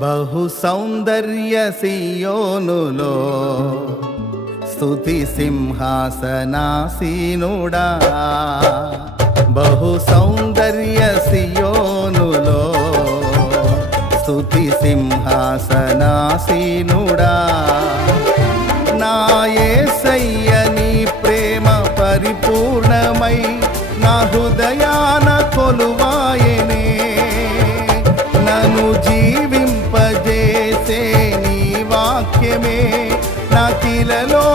బహు సౌందర్య సియోనులో స్తుతి సింహాసనాసీనుడా. బహు సౌందర్య సియోనులో స్తుతి సింహాసనాసీనుడా. నా యేసయ్య నీ ప్రేమ పరిపూర్ణమై నా హృదయాన కొలువాయనే. నన్ను జీవింపజేసే నీ వాక్యమే నా కిలలో